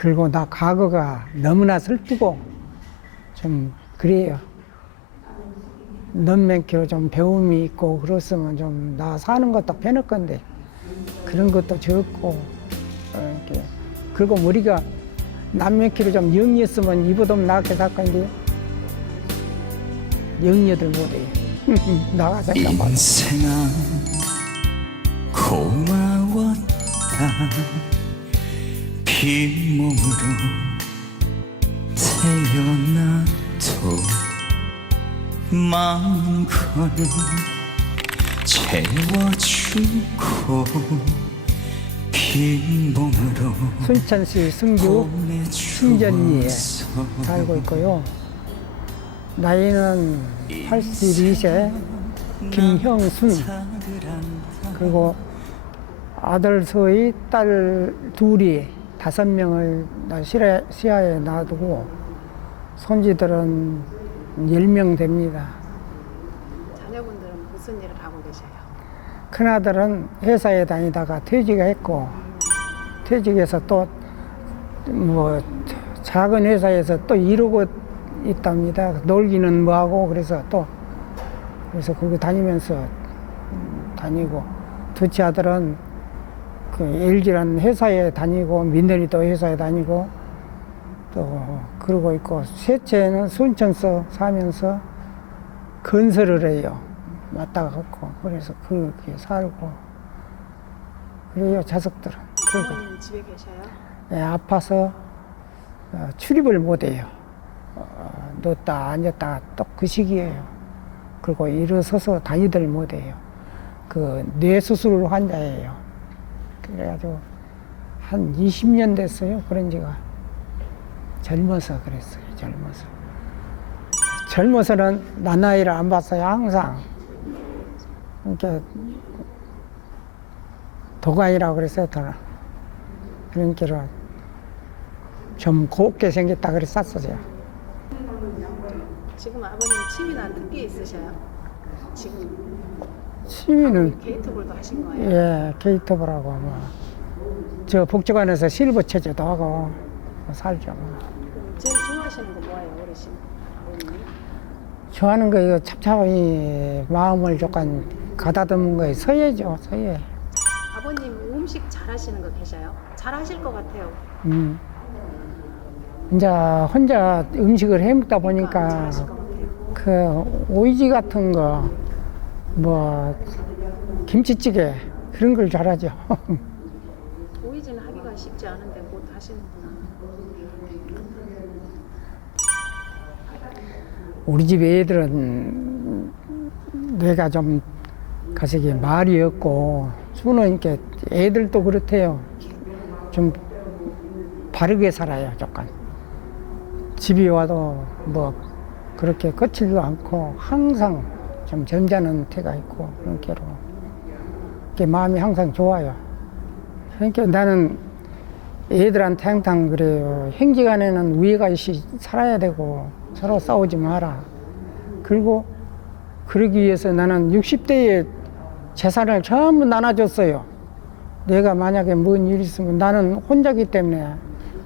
그리고 나 과거가 너무나 슬프고 좀 그래요. 넘맥히로 좀 배움이 있고 그랬으면 좀 나 사는 것도 편할 건데 그런 것도 적고 어, 이렇게 그리고 우리가 남맥히로 좀 영리했으면 이보다 나게 살 건데 영리들 못해요. 나가 생각만 인생아 고마웠다 빈몸으로 태어나도 마음 걸 채워주고 빈몸으로 순천시 승주 신전리에 살고 있고요. 나이는 82세 김형순 그리고 아들 서희 딸 둘이 다섯 명을 시야에 놔두고 손지들은 10명 됩니다. 자녀분들은 무슨 일을 하고 계세요? 큰아들은 회사에 다니다가 퇴직했고 퇴직해서 또 뭐 작은 회사에서 또 이루고 있답니다. 놀기는 뭐하고 그래서 또 그래서 거기 다니면서 음, 다니고 둘째 아들은 그 LG라는 회사에 다니고 민들이도 회사에 다니고 또 그러고 있고 셋째는 순천서 사면서 건설을 해요. 왔다가 갔고 그래서 그렇게 살고 그래요 자석들은 그리고 집에 계셔요? 예, 아파서 어, 출입을 못해요. 어, 눕다 앉았다 또그 시기예요. 그리고 일어서서 다니들 못해요. 그 뇌수술 환자예요. 그래가지고 한 20년 됐어요. 그런 지가 젊어서 그랬어요. 젊어서. 젊어서는 나 나이를 안 봤어요. 항상. 그러니까 도가이라고 그랬어요. 도가. 그러니까 좀 곱게 생겼다 그랬었어요. 지금 아버님 취미나 특기 있으셔요? 지금 취미는 게이트볼도 하신 거예요? 예 게이트버라고 뭐저 복지관에서 실버 체제도 하고 뭐 살죠. 뭐. 그럼 제일 좋아하시는 거 뭐예요, 어르신? 좋아하는 거 이거 찹찹이 마음을 조금 가다듬은 거에 서예죠 서예. 아버님 음식 잘하시는 거 계셔요? 잘하실 것 같아요. 음. 이제 혼자 음식을 해 먹다 그러니까 보니까 잘하실 것 같아요. 그 오이지 같은 거 뭐 김치찌개 그런 걸 잘하죠. 오이지는 하기가 쉽지 않은데 못 하시는구나. 우리 집 애들은 내가 좀 가식이 말이 없고 수는 이렇게 애들도 그렇대요. 좀 바르게 살아요, 조금. 집이 와도 뭐 그렇게 거칠지도 않고 항상 좀 점잖은 태가 있고 그런 게로 이렇게 마음이 항상 좋아요. 그러니까 나는 애들한테 항상 그래요. 행지간에는 위에가 있이 살아야 되고 서로 싸우지 마라. 그리고 그러기 위해서 나는 60대에 재산을 전부 나눠줬어요. 내가 만약에 뭔일 있으면 나는 혼자기 때문에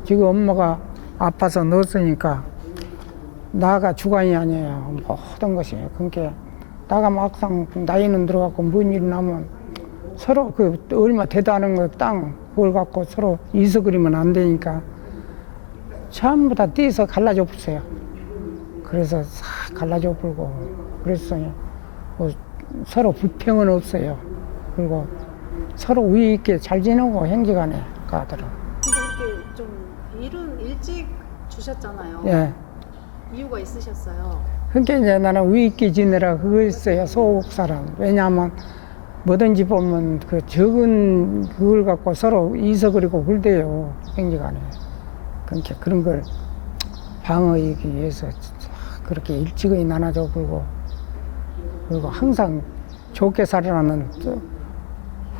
지금 엄마가 아파서 넣었으니까 나가 주관이 아니에요. 모든 것이. 그러니까 나가 막상 나이는 들어갖고 뭔 일 나면 서로 그 얼마 않은 거땅 그걸 갖고 서로 이서 그리면 안 되니까 전부 다 떼서 갈라져 버렸어요. 그래서 싹 갈라져 버리고 그랬어요. 뭐 서로 불평은 없어요. 그리고 서로 우애 있게 잘 지내고 행지간에 가더라. 근데 이렇게 좀 일은 일찍 주셨잖아요. 예. 이유가 있으셨어요. 그러니까 이제 나는 우애 있게 지내라 그거 있어요. 소국 사람. 왜냐하면 뭐든지 보면 그 적은 그걸 갖고 서로 이서그리고 그러대요. 행지간에. 그러니까 그런 걸 방어하기 위해서 그렇게 일찍이 나눠줘 버리고 그리고 항상 좋게 살아라는 또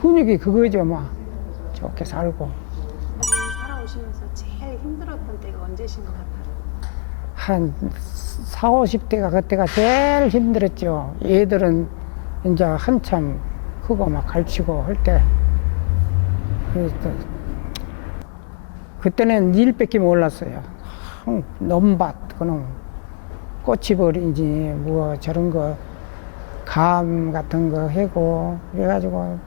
훈육이 그거죠, 막. 좋게 살고. 살아오시면서 제일 힘들었던 때가 언제신 것 같아요? 한 4, 50대가 그때가 제일 힘들었죠. 얘들은 이제 한참 크고 막 갈치고 할 때. 그때는 일밖에 몰랐어요. 아, 넘밭, 그놈, 꼬치버리지, 뭐 저런 거, 감 같은 거 해고, 그래가지고,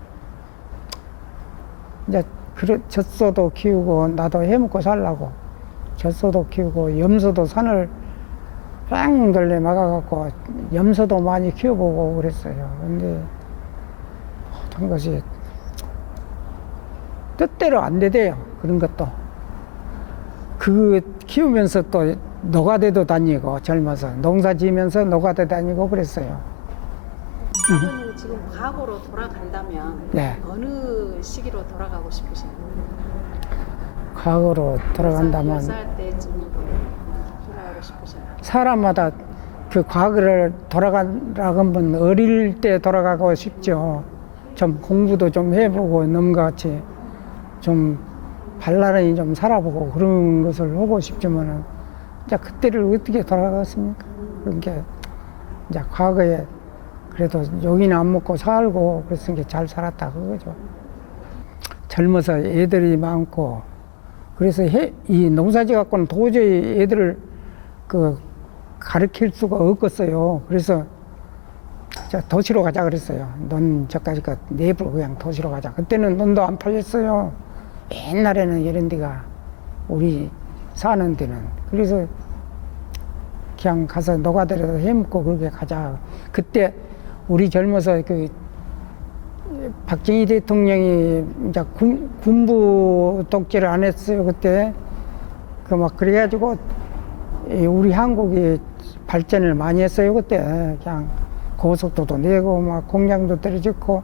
이제, 그래, 젖소도 키우고, 나도 해먹고 살라고, 젖소도 키우고, 염소도 산을 빵 돌려 막아갖고, 염소도 많이 키워보고 그랬어요. 근데, 모든 것이 뜻대로 안 되대요. 그런 것도. 그 키우면서 또 노가대도 다니고 젊어서 농사 지으면서 노가대 다니고 그랬어요. 지금 과거로 돌아간다면 네. 어느 시기로 돌아가고 싶으세요? 과거로 돌아간다면? 사람마다 그 과거를 돌아가라고 하면 어릴 때 돌아가고 싶죠. 좀 공부도 좀 해보고 넘같이 좀 발랄하게 좀 살아보고 그런 것을 하고 싶지만은 이제 그때를 어떻게 돌아가겠습니까? 그러니까 이제 과거에 그래도 여기는 안 먹고 살고 그랬으니까 잘 살았다 그거죠. 젊어서 애들이 많고 그래서 해, 이 농사지 갖고는 도저히 애들을 그 가르칠 수가 없겠어요. 그래서 자, 도시로 가자 그랬어요. 넌 저까지 가 내부로 그냥 도시로 가자. 그때는 돈도 안 팔렸어요. 옛날에는 이런 데가 우리 사는 데는 그래서 그냥 가서 노가다에서 해먹고 그렇게 가자. 그때 우리 젊어서 그 박정희 대통령이 이제 군, 군부 독재를 안 했어요 그때. 그 막 그래가지고 이 우리 한국이 발전을 많이 했어요 그때. 그냥 고속도도 내고 막 공장도 떨어졌고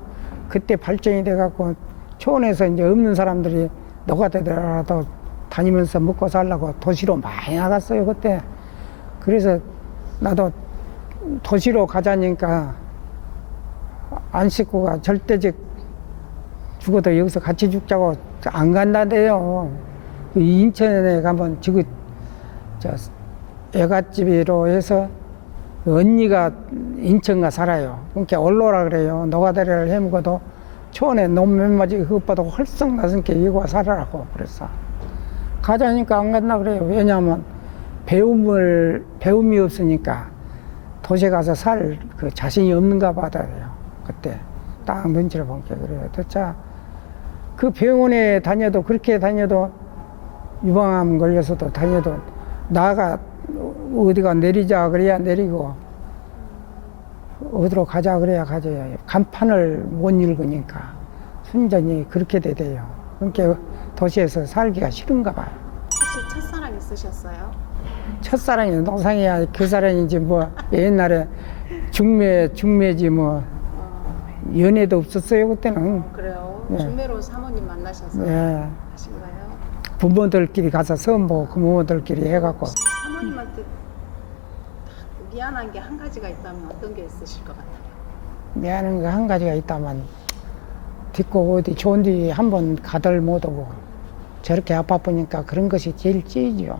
그때 발전이 돼갖고 초원에서 이제 없는 사람들이 노가다라도 다니면서 먹고 살라고 도시로 많이 나갔어요 그때. 그래서 나도 도시로 가자니까 안 식구가 절대적 죽어도 여기서 같이 죽자고 안 간다대요. 그 인천에 가면 지금 저 애갓집으로 해서 그 언니가 인천가 살아요. 그러니까 올로라 그래요. 노가다리를 해먹어도 초원에 놈몇 마리 그것보다 훨씬 나선게 이거 살아라고 그랬어. 가자니까 안 간다 그래요. 왜냐하면 배움을 배움이 없으니까 도시에 가서 살 그 자신이 없는가 봐요. 그때 딱 눈치를 본게 그래요. 진짜 그 병원에 다녀도 그렇게 다녀도 유방암 걸려서도 다녀도 나가 어디가 내리자 그래야 내리고 어디로 가자 그래야 가죠. 간판을 못 읽으니까 순전히 그렇게 되대요. 그러니까 도시에서 살기가 싫은가 봐요. 혹시 첫사랑 있으셨어요? 첫사랑이 노상이야 그 사랑이지 뭐 옛날에 중매 중매지 뭐 어, 연애도 없었어요 그때는 그래요. 네. 중매로 사모님 만나셔서 예 하신가요? 부모들끼리 가서 그 부모들끼리 해갖고 사모님한테 딱 미안한 게 한 가지가 있다면 어떤 게 있으실 것 같아요? 미안한 거 한 가지가 있다만 딛고 어디 좋은 데한번 가들 못 오고 저렇게 아파보니까 그런 것이 제일 찌죠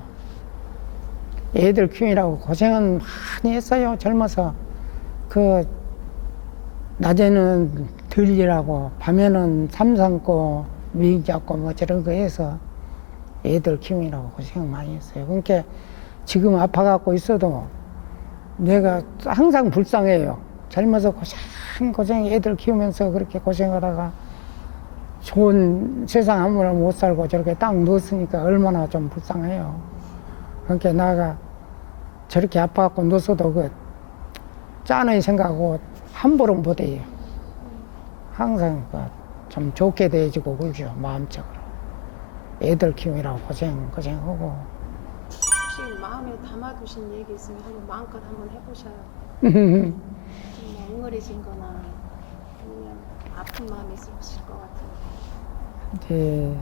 애들 키우느라고 고생은 많이 했어요 젊어서 그 낮에는 들 일하고 밤에는 삼 삼고 미기 잡고 뭐 저런 거 해서 애들 키우느라고 고생 많이 했어요 그러니까 지금 아파갖고 있어도 내가 항상 불쌍해요. 젊어서 고생 고생 애들 키우면서 그렇게 고생하다가 좋은 세상 아무나 못 살고 저렇게 딱 누웠으니까 얼마나 좀 불쌍해요. 그러니까 나가 저렇게 아파갖고 누워서도 그 짠의 생각하고 함부로 못 해요. 항상 그좀 좋게 대해주고 그러죠 마음적으로. 애들 키우느라고 고생 고생하고. 혹시 마음에 담아두신 얘기 있으면 한번 마음껏 한번 해보셔요. 뭐 웅얼해진 거나 아니면 아픈 마음이 있으실 것 같아요. 이제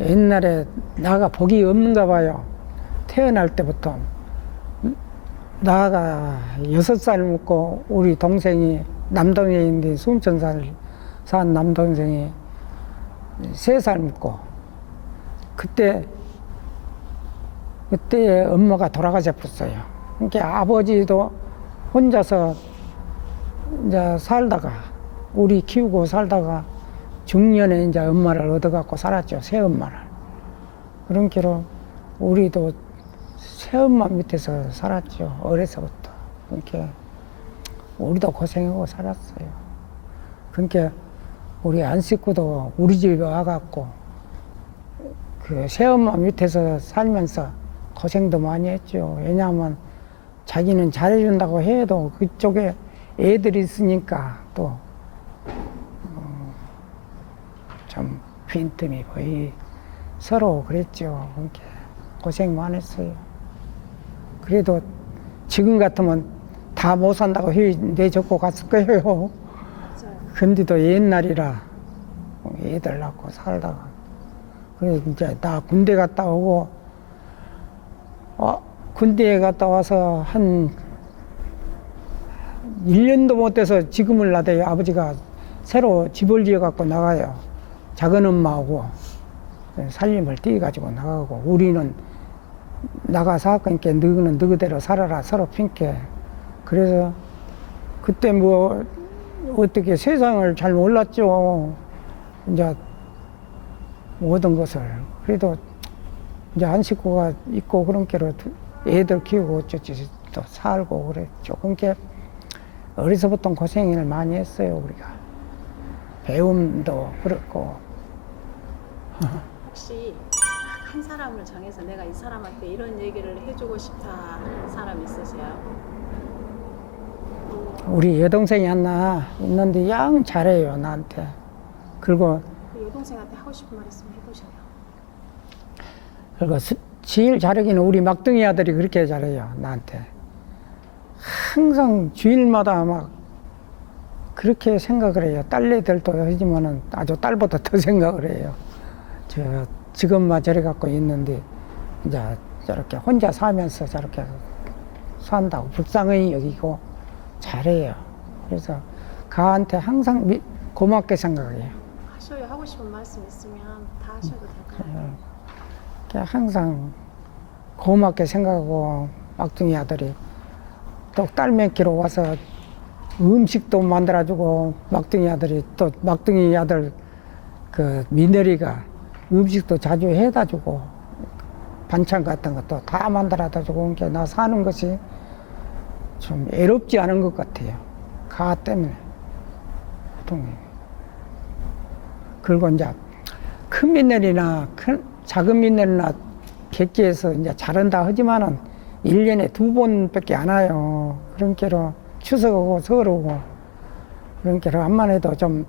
옛날에 나가 복이 없는가 봐요. 태어날 때부터 나가 여섯 살 먹고 우리 동생이 남동생인데 순천 살 산 남동생이 세 살 먹고 그때 그때 엄마가 돌아가셔 버렸어요. 그러니까 아버지도 혼자서 이제 살다가 우리 키우고 살다가 중년에 이제 엄마를 얻어갖고 살았죠 새 엄마를 그런 게로 우리도 새엄마 밑에서 살았죠. 어려서부터. 그러니까 우리도 고생하고 살았어요. 그러니까 우리 안 식구도 우리 집에 와갖고 그 새엄마 밑에서 살면서 고생도 많이 했죠. 왜냐하면 자기는 잘해준다고 해도 그쪽에 애들이 있으니까 또 좀 빈틈이 거의 서로 그랬죠. 그렇게 고생 많았어요. 그래도 지금 같으면 다 못 산다고 해 내줬고 갔을 거예요. 근데도 옛날이라 애들 낳고 살다가 그래 이제 나 군대 갔다 오고 어, 군대에 갔다 와서 한 1년도 못 돼서 지금을 나대요. 아버지가 새로 집을 지어 갖고 나가요. 작은 엄마하고 살림을 띄가지고 나가고 우리는 나가서 그러니까 너는 너그대로 살아라 서로 핑계. 그래서 그때 뭐 어떻게 세상을 잘 몰랐죠. 이제 모든 것을 그래도 이제 한 식구가 있고 그런 게로 두- 애들 키우고 어쩌지 또 살고 그랬죠. 그러니까 어려서부터 고생을 많이 했어요 우리가 배움도 그렇고 혹시 딱 한 사람을 정해서 내가 이 사람한테 이런 얘기를 해주고 싶다 하는 사람 있으세요? 우리 여동생이 하나 있는데 양 잘해요 나한테 그리고 그 여동생한테 하고 싶은 말 있으면 해보셔요. 그리고 스- 제일 잘하기는 우리 막둥이 아들이 그렇게 잘해요 나한테 항상 주일마다 막 그렇게 생각을 해요 딸내들도 하지만은 아주 딸보다 더 생각을 해요 저 지금만 저래 갖고 있는데 이제 저렇게 혼자 살면서 저렇게 산다고 불쌍히 여기고 잘해요 그래서 가한테 항상 미- 고맙게 생각해요 하셔요. 하고 싶은 말씀 있으면 다 하셔도 될까요? 그냥 항상 고맙게 생각하고 막둥이 아들이 또딸 맺기로 와서 음식도 만들어주고 막둥이 아들이 또 막둥이 아들 그 미네리가 음식도 자주 해다 주고 반찬 같은 것도 다 만들어다 주고 그러니까 나 사는 것이 좀 애롭지 않은 것 같아요. 가 때문에 보통 그리고 이제 큰 민넬이나 큰 작은 민넬이나 객기에서 이제 자른다 하지만은 일년에 두 번밖에 안 와요. 그런 게로 추석하고 설하고 그런 게로 암만 해도 좀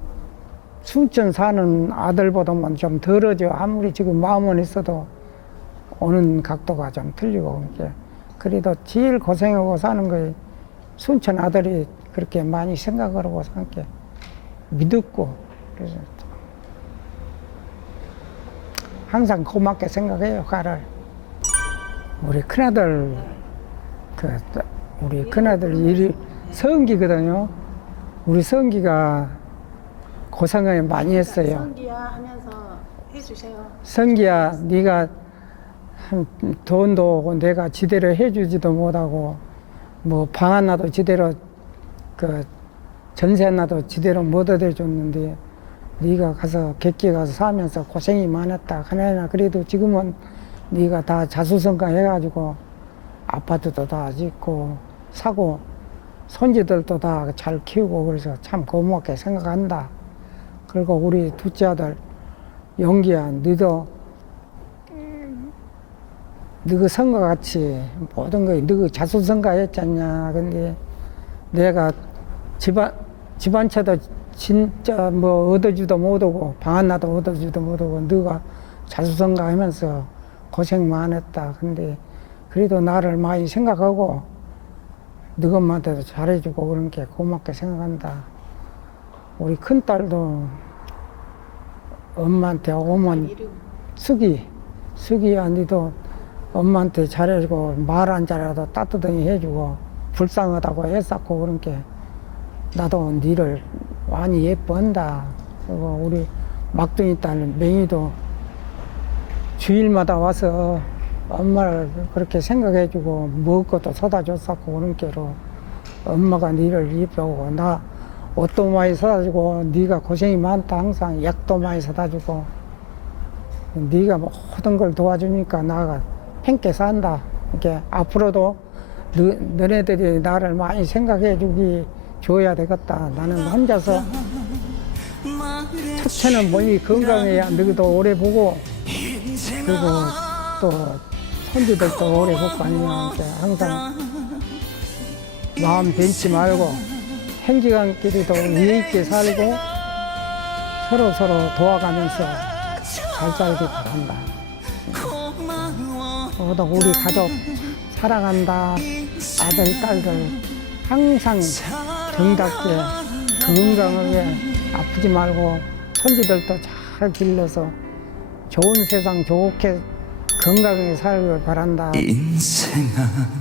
순천 사는 아들보다는 좀 덜어져. 아무리 지금 마음은 있어도 오는 각도가 좀 틀리고 그러니까. 그래도 제일 고생하고 사는 거에 순천 아들이 그렇게 많이 생각을 하고 산게 믿었고. 그래서 항상 고맙게 생각해요 가를. 우리 큰아들 그 우리 큰아들 일이 성기거든요. 우리 성기가 고생을 많이 했어요 성기야 하면서 해주세요. 성기야 네가 한 돈도 오고 내가 지대로 해주지도 못하고 뭐 방 하나도 지대로 그 전세 하나도 지대로 못 얻어줬는데 네가 가서 객기 가서 사면서 고생이 많았다 하나나 그래도 지금은 네가 다 자수성가 해가지고 아파트도 다 짓고 사고 손지들도 다 잘 키우고 그래서 참 고맙게 생각한다. 그리고 우리 둘째 아들 용기야 너도 너그 선거 같이 모든 거 너그 자수성가했잖냐. 근데 내가 집안 집안 차도 진짜 뭐 얻어주도 못하고 방 하나도 얻어주도 못하고 너가 자수성가하면서 고생 많았다. 근데 그래도 나를 많이 생각하고 너 엄마한테도 잘해주고 그런 게 고맙게 생각한다. 우리 큰 딸도 엄마한테 오면 이름 수기, 수기야, 니도 엄마한테 잘해주고 말안 잘해도 따뜻하게 해주고 불쌍하다고 애썼고 그런 게 나도 니를 많이 예뻐한다. 그리고 우리 막둥이 딸 맹이도 주일마다 와서 엄마를 그렇게 생각해주고 먹을 것도 사다 줬었고 그런 게로 엄마가 니를 예뻐하고 나 옷도 많이 사다 주고 네가 고생이 많다 항상 약도 많이 사다 주고 네가 모든 걸 도와주니까 나가 함께 산다. 이렇게 앞으로도 너, 너네들이 나를 많이 생각해 주기 줘야 되겠다. 나는 혼자서 첫째는 몸이 건강해야 너희도 오래 보고 그리고 또 손주들도 오래 보고 아니면 이렇게 항상 마음 변치 말고 행지간끼리도 위에 있게 살고 서로 서로 도와가면서 잘 살기 바란다. 모두 우리 가족 사랑한다. 아들, 딸들 항상 정답게 건강하게 아프지 말고 손주들도 잘 길러서 좋은 세상 좋게 건강하게 살길 바란다. 인생아